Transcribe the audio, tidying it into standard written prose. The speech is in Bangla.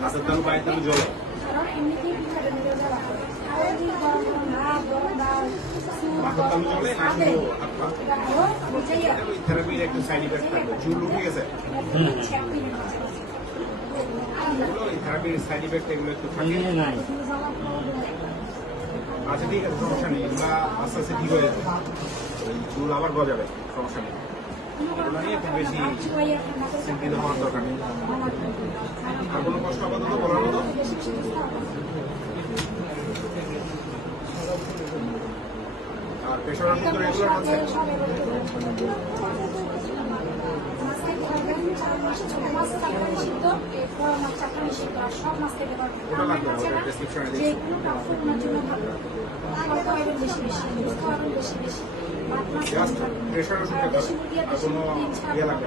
হাতের তালু পায়ের তালু জ্বলে মাথার তালু জ্বলে না শুধু হাত পা থেরাপির একটা সাইড ইফেক্ট থাকবে চুল উঠে গেছে এই থেরাপির সাইড ইফেক্ট এগুলো একটু থাকে আচ্ছা ঠিক আছে সমস্যা নেই এগুলা আস্তে আস্তে ঠিক হয়ে যাবে ওই চুল আবার গজাবে সমস্যা নেই এগুলো নিয়ে খুব বেশি চিন্তিত হওয়ার দরকার নেই আর কোনো কষ্ট আপাতত বলার মতো আর প্রেশারের মতো রেগুলার আছে ওটা লাগবে আমাদের প্রেসক্রিপশনে দিচ্ছি প্রেশার ওষুধ আর কোনো ইয়ে লাগবে